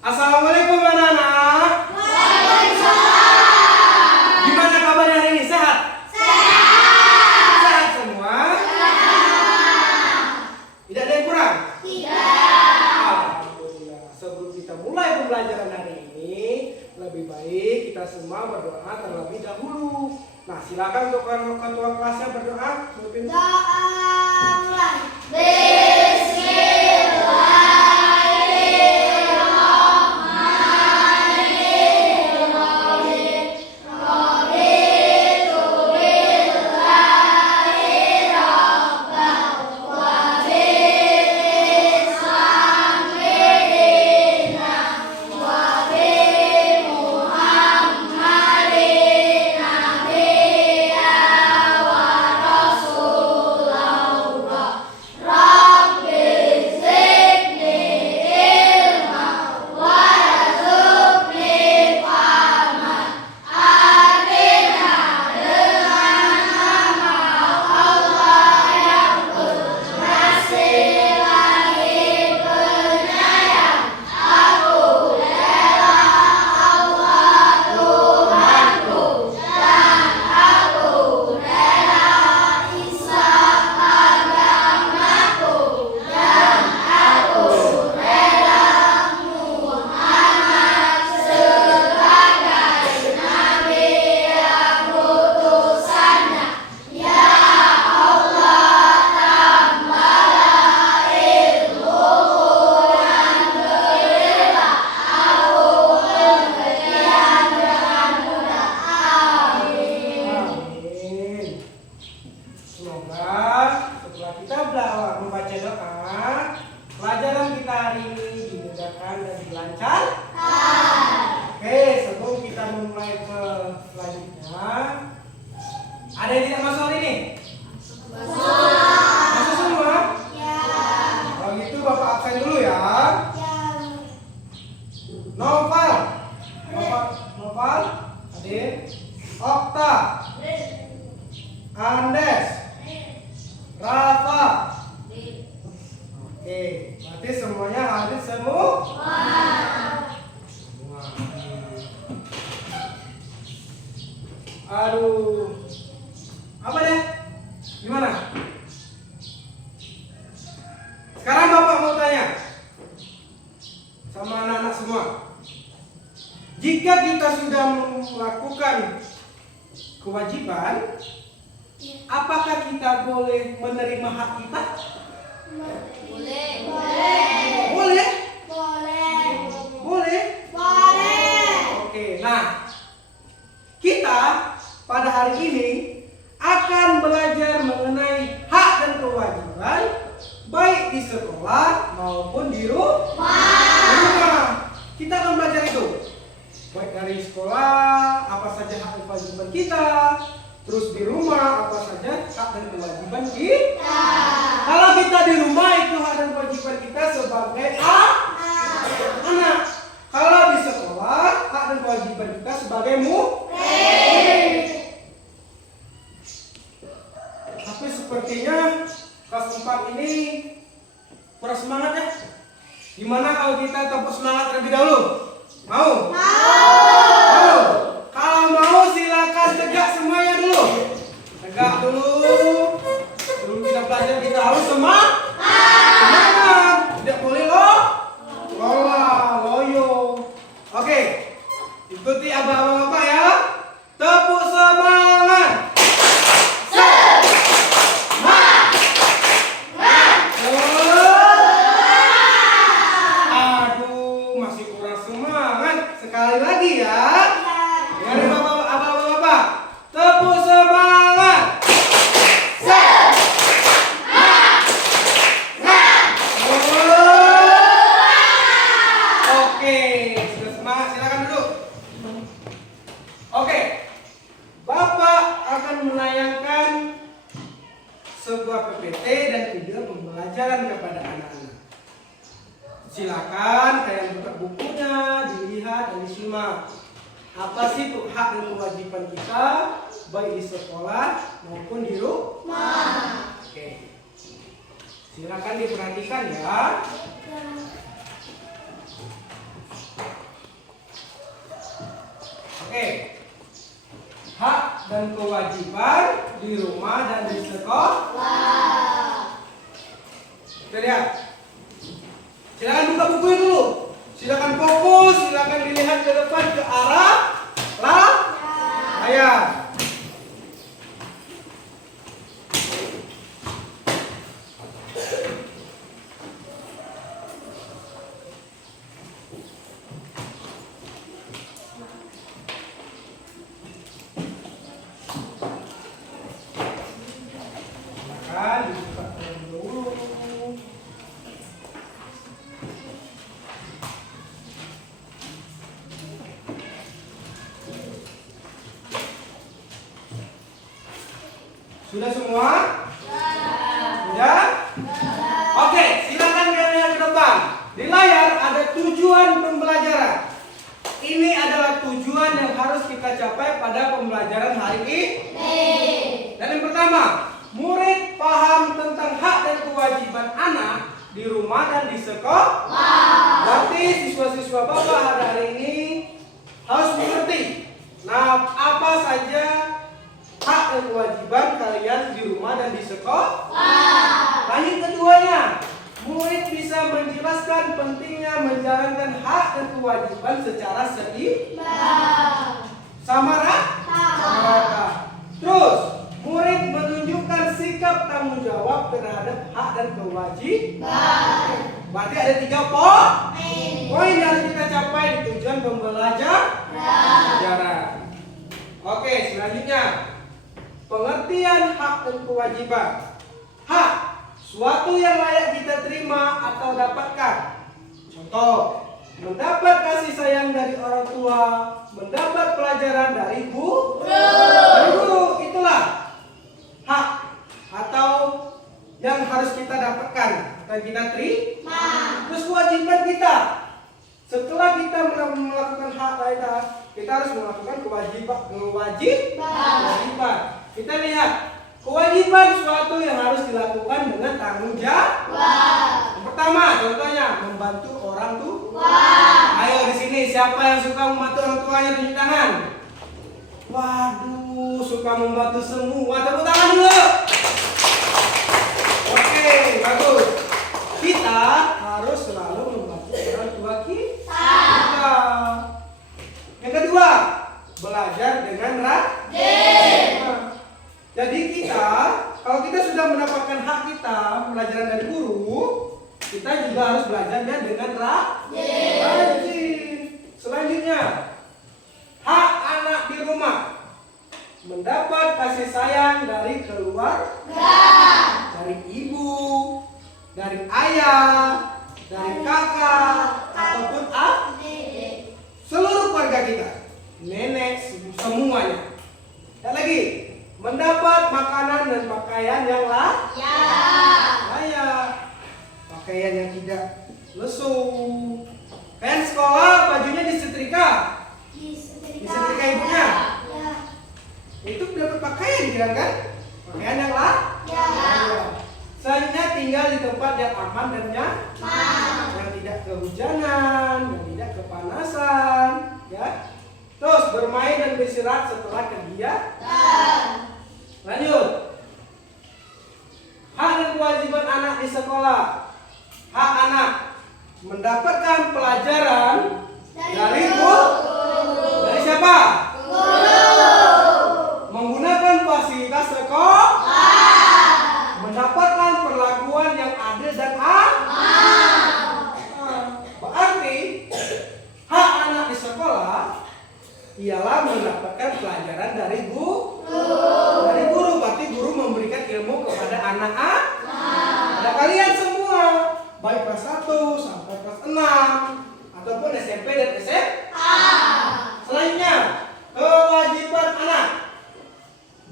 Assalamualaikum anak-anak. Waalaikumsalam. Gimana kabarnya hari ini? Sehat? Sehat. Sehat semua? Sehat. Tidak ada yang kurang? Tidak. Alhamdulillah. Sebelum kita mulai pembelajaran hari ini, lebih baik kita semua berdoa terlebih dahulu. Nah, silakan untuk ketua kelasnya berdoa. Doa mulai. Ada yang tidak masuk hari ini? Masuk. Masuk semua? Ya. Kalau gitu Bapak absen dulu ya. Ya. Noval. Noval. Hadir. Okta. Andes. Rafa. Oke, berarti semuanya hadir semua? Aduh. Apa deh? Gimana? Sekarang Bapak mau tanya sama anak-anak semua. Jika kita sudah melakukan kewajiban, apakah kita boleh menerima hak kita? Boleh. Boleh? Boleh. Boleh? Boleh. Oke, nah kita pada hari ini akan belajar mengenai hak dan kewajiban baik di sekolah maupun di rumah. Kita akan belajar itu. Baik dari sekolah, apa saja hak dan kewajiban kita. Terus di rumah, apa saja hak dan kewajiban kita. Kalau kita di rumah, itu hak dan kewajiban kita sebagai anak. Kalau di sekolah, hak dan kewajiban kita sebagai murid. Tapi sepertinya kelas 4 ini kurang semangat ya. Gimana kalau kita tepuk semangat terlebih dahulu? Mau? Mau? Kalau mau silakan tegak semuanya dulu. Tegak dulu. Sebelum kita belajar kita harus semangat. Tidak boleh loyo. Oke. Ikuti abang-abang ya. Tepuk semangat. Sekali lagi ya. Dari bapak-bapak. Tepuk semangat. Oke, sudah semangat, silakan duduk. Oke. Bapak akan menayangkan sebuah PPT dan video pembelajaran kepada anak-anak. Silakan kalian buka bukunya, dilihat dan disimak. Apa sih hak dan kewajiban kita baik di sekolah maupun di rumah? Oke. Silakan diperhatikan ya. Oke. Hak dan kewajiban di rumah dan di sekolah. Kita lihat. Silakan buka bukunya dulu. Silakan fokus, silakan dilihat ke depan ke arah ayat. Silakan dibuka terlebih dulu. Sudah semua? Sudah? Oke, silakan kalian ke depan. Di layar ada tujuan pembelajaran. Ini adalah tujuan yang harus kita capai pada pembelajaran hari ini. Dan yang pertama, murid paham tentang hak dan kewajiban anak di rumah dan di sekolah. Berarti siswa-siswa Bapak hari ini harus mengerti. Nah, apa saja hak dan kewajiban kalian di rumah dan di sekolah. Lanjut keduanya, murid bisa menjelaskan pentingnya menjalankan hak dan kewajiban secara seimbang. Sama rata. Terus, murid menunjukkan sikap tanggung jawab terhadap hak dan kewajiban. Berarti ada 3 poin yang harus kita capai di tujuan pembelajaran. Oke, selanjutnya. Pengertian hak dan kewajiban. Hak, suatu yang layak kita terima atau dapatkan. Contoh, mendapat kasih sayang dari orang tua, mendapat pelajaran dari guru. Itulah hak atau yang harus kita dapatkan dan kita terima. Terus kewajiban kita. Setelah kita melakukan hak kita harus melakukan kewajiban. Kita lihat kewajiban suatu yang harus dilakukan dengan tanggung jawab. Yang pertama, contohnya membantu orang tua. Ayo di sini siapa yang suka membantu orang tuanya, tunjuk tangan. Waduh, suka membantu semua. Tepuk tangan dulu. Oke, bagus. Kita harus selalu membantu orang tua kita. Yang kedua, belajar dengan rajin. Jadi kita, kalau kita sudah mendapatkan hak kita, pelajaran dari guru, kita juga harus belajarnya dengan rajin. Selanjutnya, hak anak di rumah. Mendapat kasih sayang dari keluarga, dari ibu, dari ayah, dari kakak, ataupun adik. Seluruh keluarga kita, nenek, semuanya. Dan lagi, mendapat makanan dan pakaian yang layak, pakaian yang tidak lesu. Kan sekolah bajunya disetrika, disetrika ibunya. Itu dapat pakaian kan? Pakaian yang layak. Selanjutnya tinggal di tempat yang aman dan nyaman, yang tidak kehujanan, yang tidak kepanasan, ya. Terus bermain dan beristirahat setelah kegiatan. Lanjut. Hak dan kewajiban anak di sekolah. Hak anak mendapatkan pelajaran dari guru. Dari siapa? Menggunakan fasilitas sekolah. Mendapatkan perlakuan yang adil dan aman. Berarti hak anak di sekolah ialah mendapatkan pelajaran dari guru. Dari guru, berarti guru memberikan ilmu kepada anak-anak. Ada kalian semua, baik kelas 1 sampai kelas 6 ataupun SMP dan SMA. Selanjutnya, kewajiban anak.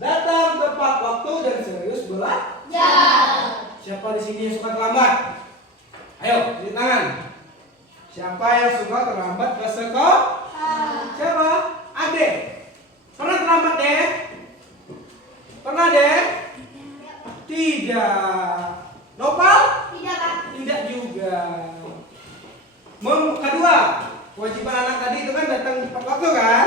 Datang tepat waktu dan serius belajar. Siapa di sini yang suka terlambat? Ayo, tunjuk tangan. Siapa yang suka terlambat ke sekolah? Siapa? Adek. Pernah terlambat, Dek? Pernah, Dek? Tidak. Nopal? Tidak, Pak. Tidak juga. Kedua, kewajiban anak tadi itu kan datang tepat waktu kan?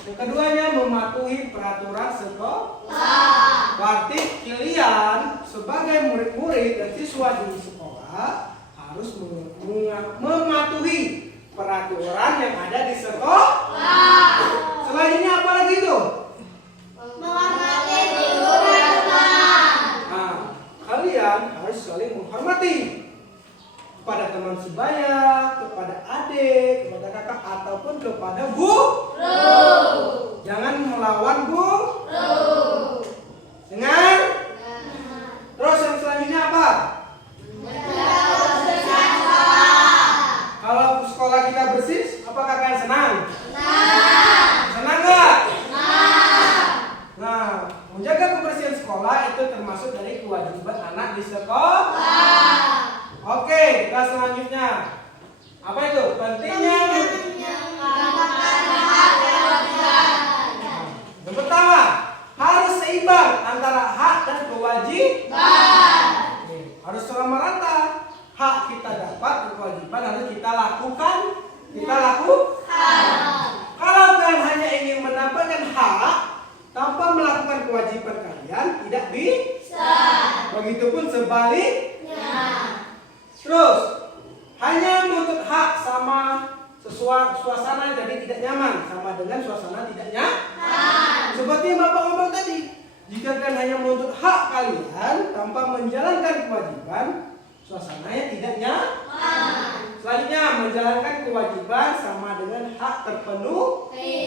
Yang keduanya mematuhi peraturan sekolah. Berarti kalian sebagai murid-murid dan siswa di sekolah harus mematuhi peraturan yang ada di sekolah. Selanjutnya apa lagi itu? Menghormati guru dan teman. Nah, kalian harus saling menghormati kepada teman sebaya, kepada adik, kepada kakak, ataupun kepada guru. Jangan melawan guru. Dengar? Terus yang selanjutnya apa? Kalau sekolah kita bersih, apakah kalian senang? Senang nggak? Nah, menjaga kebersihan sekolah itu termasuk dari kewajiban anak di sekolah. Oke, kita selanjutnya. Apa itu? Pentingnya. Yang pertama, harus seimbang antara hak dan kewajiban. Harus sama rata. Hak kita dapat dan kewajiban harus kita lakukan. Kalau kalian hanya ingin mendapatkan hak tanpa melakukan kewajiban kalian, tidak bisa. Begitupun sebaliknya. Terus, hanya menuntut hak sama suasana jadi tidak nyaman, sama dengan suasana tidak nyaman. Seperti yang Bapak ngomong tadi, jika kalian hanya menuntut hak kalian tanpa menjalankan kewajiban, suasananya tidak nyaman. Selanjutnya, menjalankan kewajiban sama dengan hak terpenuhi.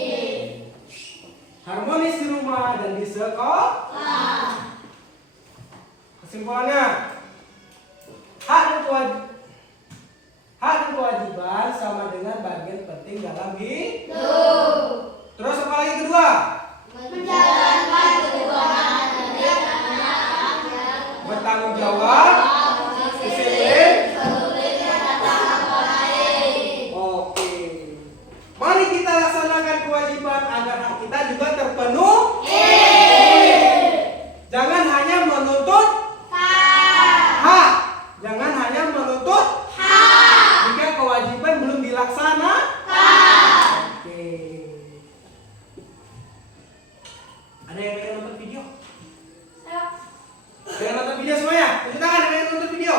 Harmonis di rumah dan di sekolah. Kesimpulannya, hak dan kewajiban sama dengan bagian penting dalam hidup. Terus apa lagi kedua? Menjalankan kewajiban dari anak-anak yang Bertanggung jawab, disiplin. Oke. Mari kita laksanakan kewajiban agar hak kita juga terpenuhi. Jangan hanya menuntut hak. Jangan hanya menuntut jika kewajiban belum dilaksanakan. Oke. Ada yang pengen nonton video? Pengen nonton video semuanya? Tunjuk tangan yang pengen nonton video.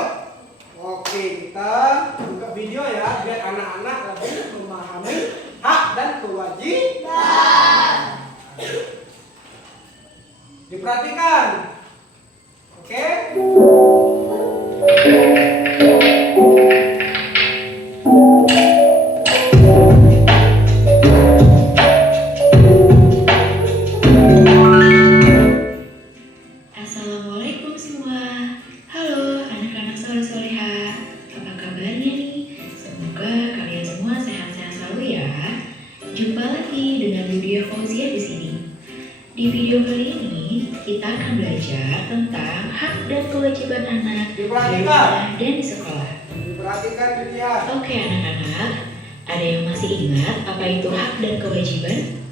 Oke, kita buka video ya biar anak-anak lebih memahami hak dan kewajiban. Diperhatikan. Oke? Assalamualaikum semua. Halo anak-anak soleh-soleha. Apa kabarnya nih? Semoga kalian semua sehat-sehat selalu ya. Jumpa lagi dengan Lydia Fauzia di sini. Di video kali ini kita akan belajar tentang hak dan kewajiban anak di rumah dan di sekolah. Diperhatikan, dilihat. Oke anak-anak, ada yang masih ingat apa itu hak dan kewajiban?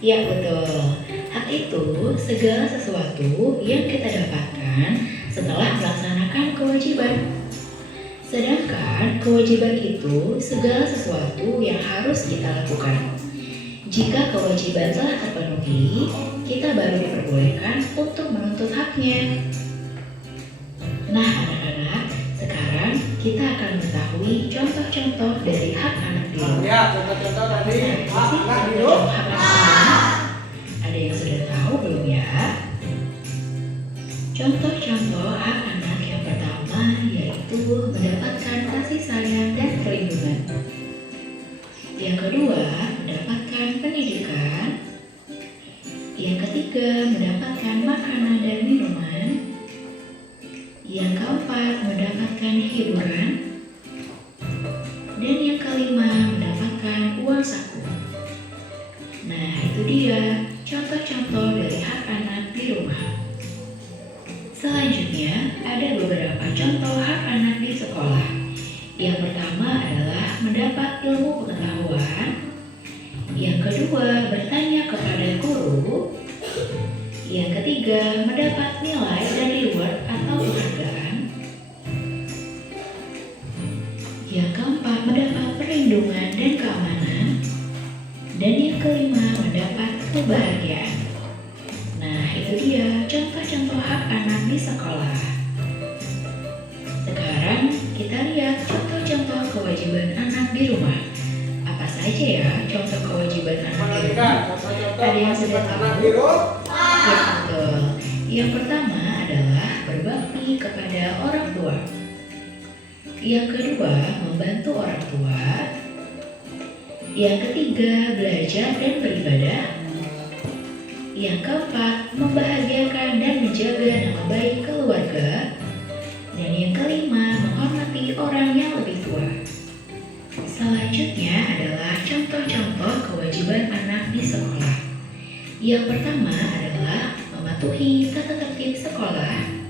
Ya betul, hak itu segala sesuatu yang kita dapatkan setelah melaksanakan kewajiban. Sedangkan kewajiban itu segala sesuatu yang harus kita lakukan. Jika kewajiban telah terpenuhi, kita baru diperbolehkan untuk menuntut haknya. Nah anak-anak, sekarang kita akan mengetahui contoh-contoh dari hak anak di rumah. Ya, contoh-contoh tadi hak Sih, anak hidup. hak anak. Ada yang sudah tahu belum ya? Contoh-contoh hak anak yang pertama yaitu mendapatkan kasih sayang dan perlindungan. Yang kedua, mendapatkan pendidikan. Yang ketiga, mendapatkan makanan dan minuman. Yang keempat, mendapatkan hiburan. Dan yang kelima, mendapatkan uang saku. Nah, itu dia contoh-contoh dari hak anak di rumah. Selanjutnya, ada beberapa contoh hak anak di sekolah. Yang pertama adalah mendapat ilmu pengetahuan. Yang kedua, bertanya kepada guru. Yang ketiga, mendapat nilai dan reward atau penghargaan. Yang keempat, mendapat perlindungan dan keamanan. Dan yang kelima, mendapat contoh hak anak di sekolah. Sekarang kita lihat contoh-contoh kewajiban anak di rumah. Apa saja ya contoh kewajiban anak di rumah? Ada yang sudah tahu? Ya, betul. Yang pertama adalah berbakti kepada orang tua. Yang kedua, membantu orang tua. Yang ketiga, belajar dan beribadah. Yang keempat, membahagiakan dan menjaga nama baik keluarga. Dan yang kelima, menghormati orang yang lebih tua. Selanjutnya adalah contoh-contoh kewajiban anak di sekolah. Yang pertama adalah mematuhi tata tertib sekolah.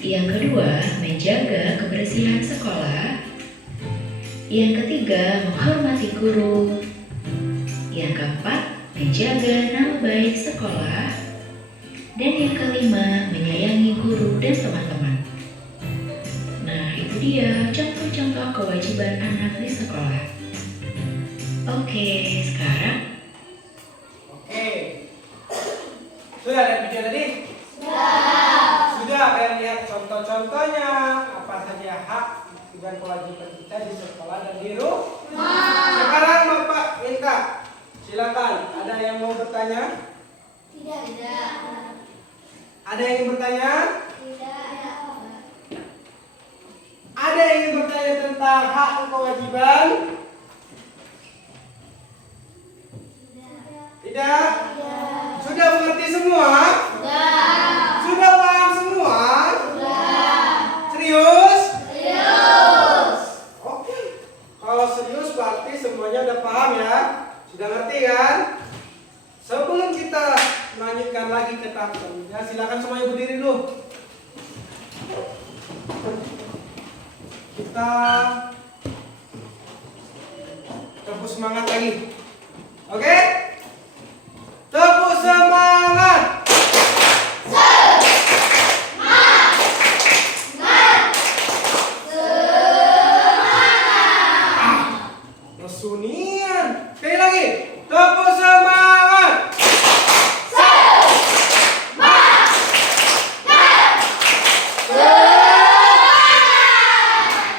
Yang kedua, menjaga kebersihan sekolah. Yang ketiga, menghormati guru. Yang keempat, menjaga nama baik sekolah. Dan yang kelima, menyayangi guru dan teman-teman. Nah, itu dia contoh-contoh kewajiban anak di sekolah. Oke, sekarang Oke. Sudah lihat video tadi? Sudah kalian lihat contoh-contohnya apa saja hak dan kewajiban kita di sekolah dan di rumah. Sekarang Bapak minta, silakan. Ada yang mau bertanya? Tidak. Ada yang ingin bertanya? Tidak. Ada yang ingin bertanya tentang hak dan kewajiban? Tidak? Sudah mengerti semua? Sudah paham semua? Serius? Oke. Kalau serius berarti semuanya udah paham ya? Sudah ngerti kan? Sebelum kita melanjutkan lagi ke tahap selanjutnya, silakan semuanya berdiri dulu. Kita tepuk semangat lagi. Oke? Tepuk semangat. Sunian. Sekali lagi. Tepuk semangat.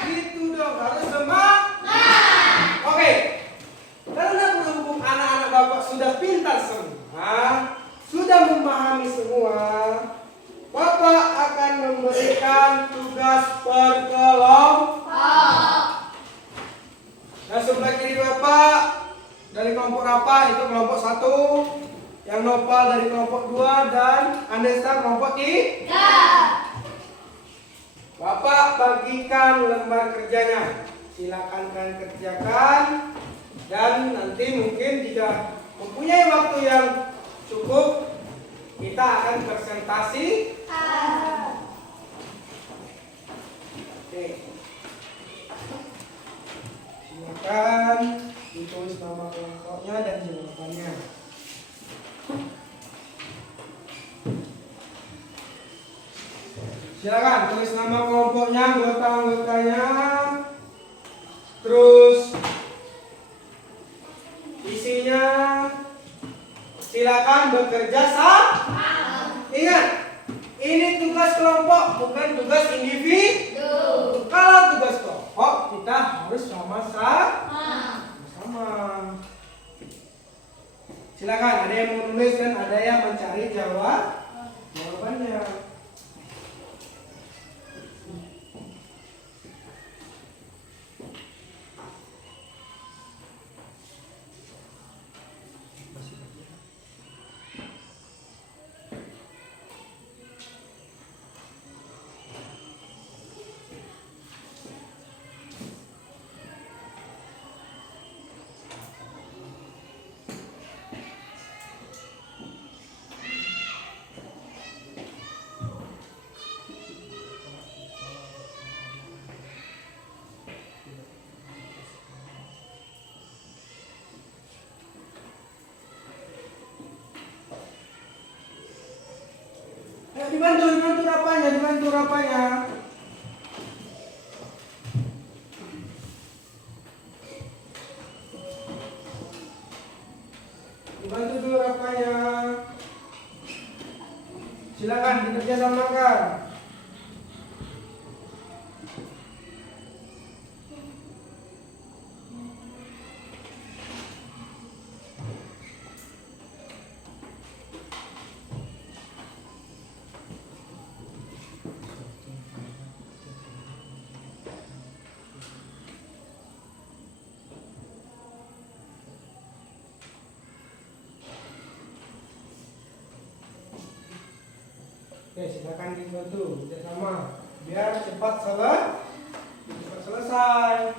Gitu dong, harus semangat. Oke. Karena berhubung anak-anak Bapak sudah pintar semua, sudah memahami semua, Bapak akan memberikan tugas berkelompok. Nah, sebelah kiri Bapak dari kelompok apa? Itu kelompok 1, yang Nopal dari kelompok 2, dan Andesta kelompok 3. Bapak bagikan lembar kerjanya. Silakan kalian kerjakan, dan nanti mungkin jika mempunyai waktu yang cukup, kita akan presentasi. Oke. Silakan ditulis nama kelompoknya dan jawabannya. Silakan tulis nama kelompoknya, anggota-anggotanya, terus isinya. Silakan bekerja sama. Ingat, ini tugas kelompok, bukan tugas individu. Kalau tugas kelompok, kita harus sama-sama. Silakan, ada yang mau menulis dan ada yang mencari jawabannya. Dibantu rapanya. Dibantu dulu rapanya. Silakan dikerjasamakan. Oke, silakan dibantu kerjasama biar cepat selesai.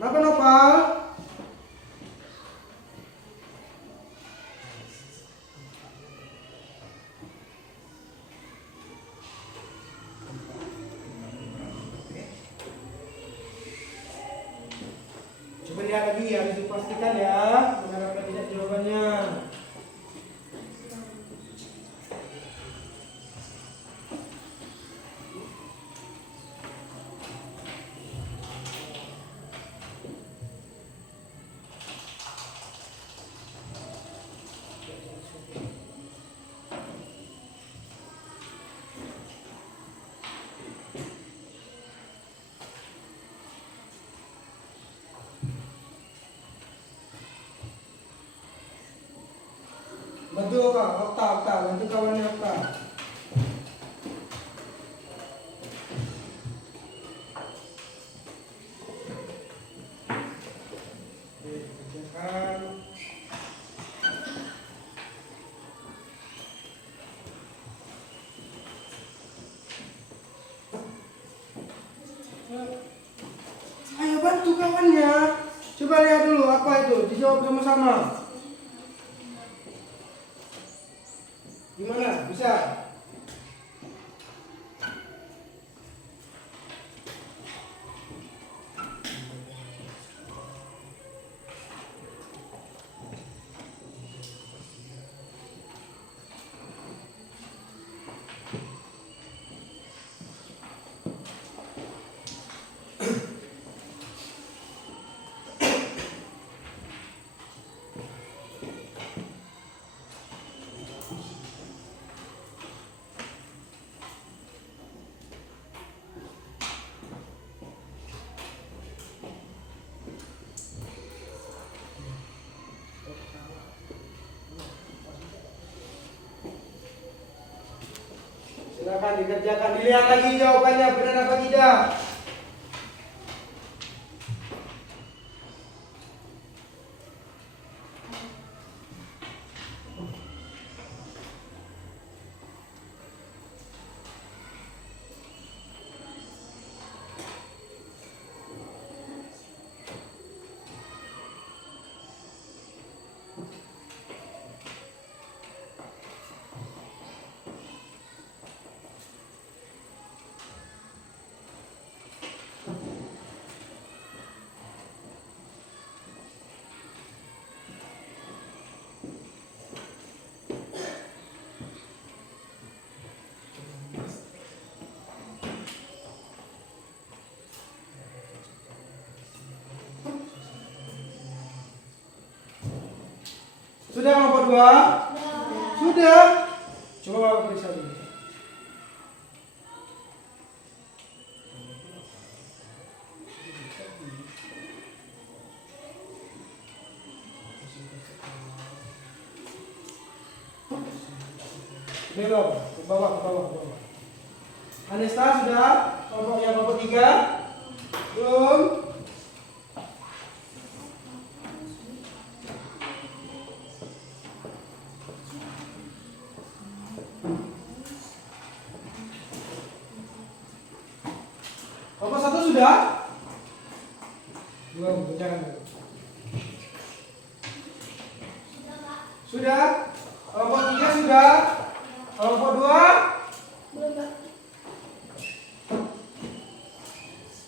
Kenapa Nopal? Coba lihat lagi, harus dipastikan ya, benar apa tidak jawabannya. Bantu Kak, Okta, bantu kawannya Okta. Oke, kerjakan. Ayo bantu kawannya. Coba lihat dulu apa itu, dijawab sama-sama. Gimana? Bisa? Silakan dikerjakan, dilihat lagi jawabannya benar apa tidak. Sudah kelompok 2? Sudah. Coba Bapak periksa dulu. Belok, ke bawah. Anesta sudah? Kelompok 3? Belum? Kelompok 1 sudah? Belum, jangan. Sudah? Kelompok 3 sudah? Kelompok 2?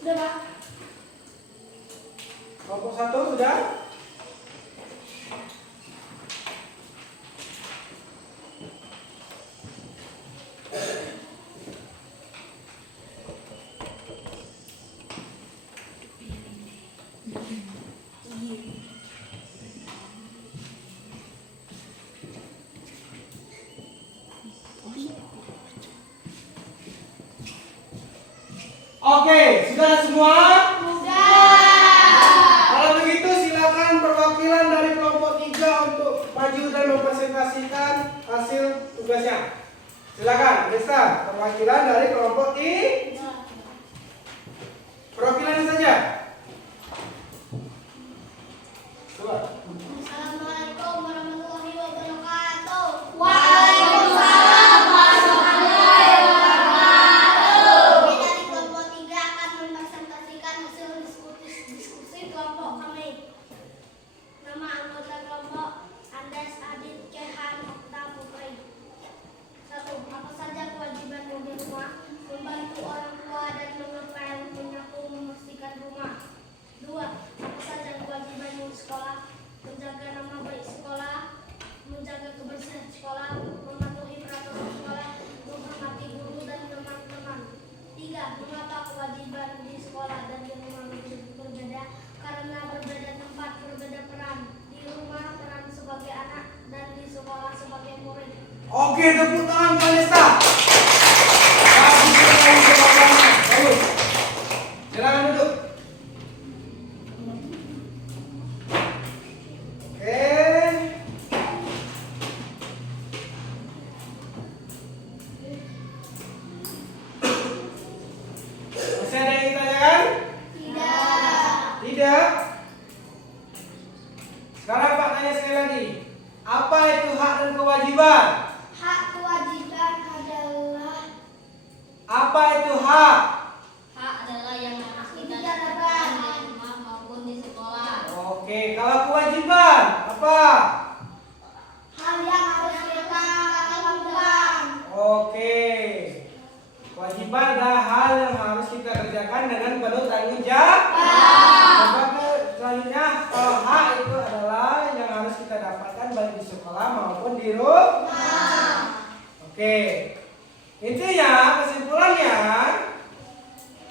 Sudah, Pak. Kelompok 1 sudah? Oke, sudah semua? Kalau begitu silakan perwakilan dari kelompok 3 untuk maju dan mempresentasikan hasil tugasnya. Silakan, Desta, perwakilan dari kelompok 3. Perwakilannya saja. Coba. Assalamualaikum warahmatullahi wabarakatuh. Kami dari kelompok 3 akan mempresentasikan hasil diskusi kelompok kami. Nama anggota kelompok Andes, Adit, Kehan, Okta, Putri. 1. Apa saja kewajibanmu di rumah? Membantu orang tua dan mengepel, menyapu, membersihkan rumah. 2. Apa saja kewajibanmu di sekolah? Menjaga nama baik sekolah, menjaga kebersihan sekolah, mematuhi peraturan sekolah, menghormati guru dan teman-teman. 3. Mengapa kewajiban di sekolah dan di rumah berbeda? Karena berbeda tempat, berbeda peran. Di rumah peran sebagai anak dan di sekolah sebagai murid. Oke, tepuk tangan Pak Desta. Bagus sekali jawabannya. Bagus. Silakan duduk. Oke. Masih ada yang ditanyakan? Tidak. Sekarang Pak tanya sekali lagi. Apa itu hak dan kewajiban? Hak kewajiban adalah Apa itu hak? hak adalah yang harus kita dapatkan di rumah maupun di sekolah. Oke, kalau kewajiban apa? Hal yang harus kita lakukan. Oke. Kewajiban adalah hal yang harus kita kerjakan dengan penuh tanggung jawab. Selanjutnya, kalau hak itu adalah yang harus kita dapatkan baik di sekolah maupun di rumah. Oke. Intinya, kesimpulannya,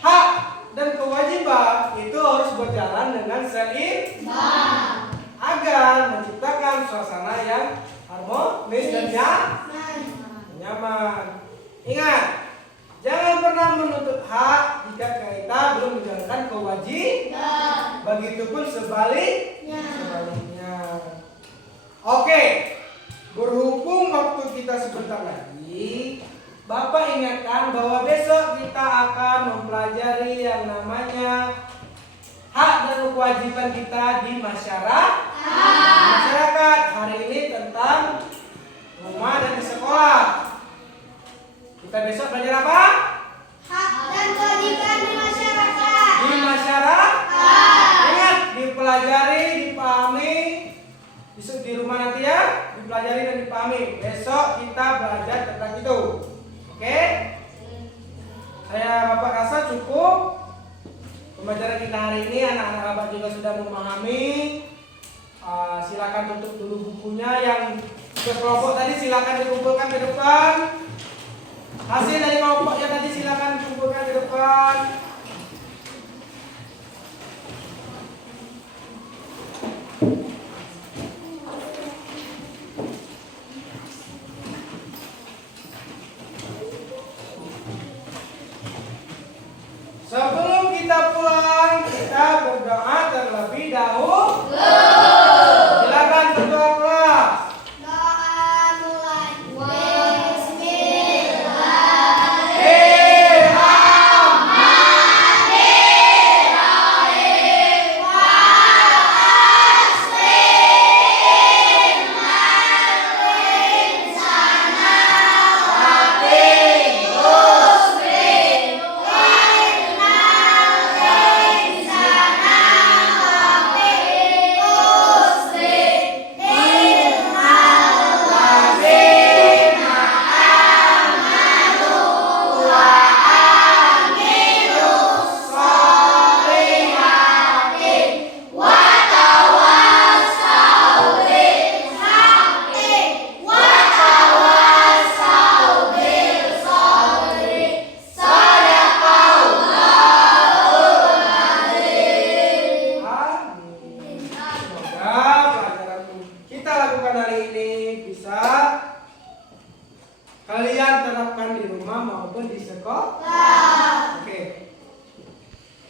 hak dan kewajiban itu harus berjalan dengan seimbang agar menciptakan suasana yang harmonis dan nyaman. Ingat, jangan pernah menuntut hak jika kita belum menjalankan kewajiban. Begitupun sebaliknya. Oke, berhubung waktu kita sebentar lagi, Bapak ingatkan bahwa besok kita akan mempelajari yang namanya hak dan kewajiban kita di masyarakat. Hari ini tentang rumah dan di sekolah. Kita besok belajar apa? Hak dan kewajiban di masyarakat. Di masyarakat. Ingat, dipelajari, dipahami. Besok di rumah nanti ya, dipelajari dan dipahami. Besok kita belajar tentang itu. Oke? Saya Bapak rasa cukup. Pembelajaran kita hari ini anak-anak Bapak juga sudah memahami. Silakan tutup dulu bukunya. Yang kelompok tadi silakan dikumpulkan ke depan. Hasil dari kelompoknya tadi silakan dikumpulkan ke depan. Sebelum kita pulang, kita berdoa terlebih dahulu. Silakan berdoa kelas. Doa mulai. pelajaran hari ini bisa kalian terapkan di rumah maupun di sekolah. Oke.